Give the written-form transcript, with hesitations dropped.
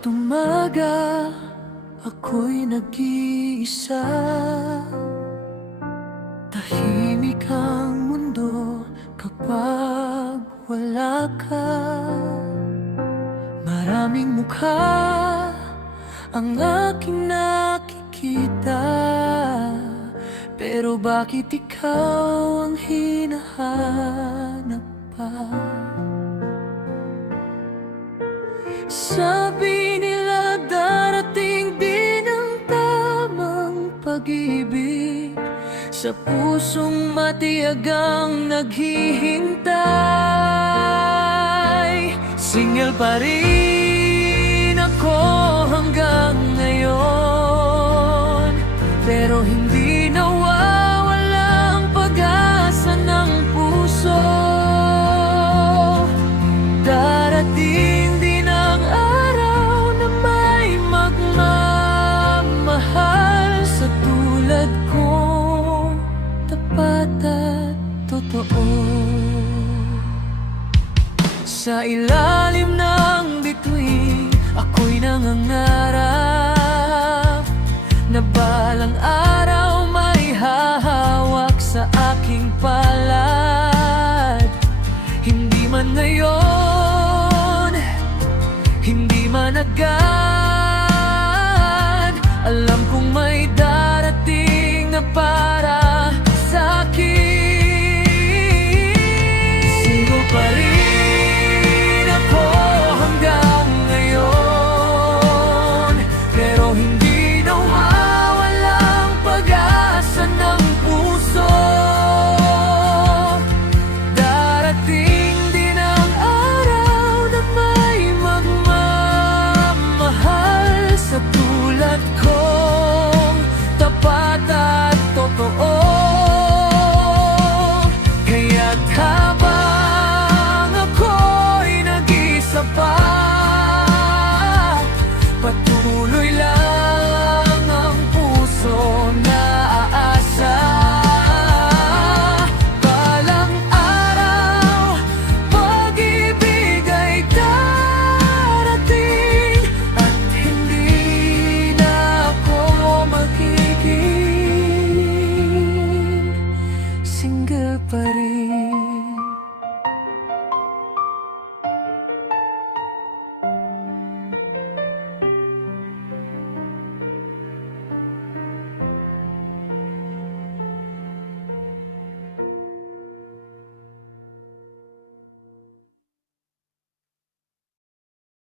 Bawat umaga, ako'y nag-iisa. Tahimik ang mundo kapag wala ka. Maraming mukha ang aking nakikita, pero bakit ikaw ang hinahanap pa? Sabi nila darating din ang tamang pag-ibig sa pusong matiyagang naghihintay. Single pa rin ako hanggang ngayon, pero hindi nawawala ang pag-asa ng puso. Darating din ang araw na may magmamahal sa tulad ko, tapat at totoo. Sa ilalim ng bituin, ako'y nangangarap na balang araw may hahawak sa aking palad. Hindi man ngayon, hindi man agad, alam kong may darating na para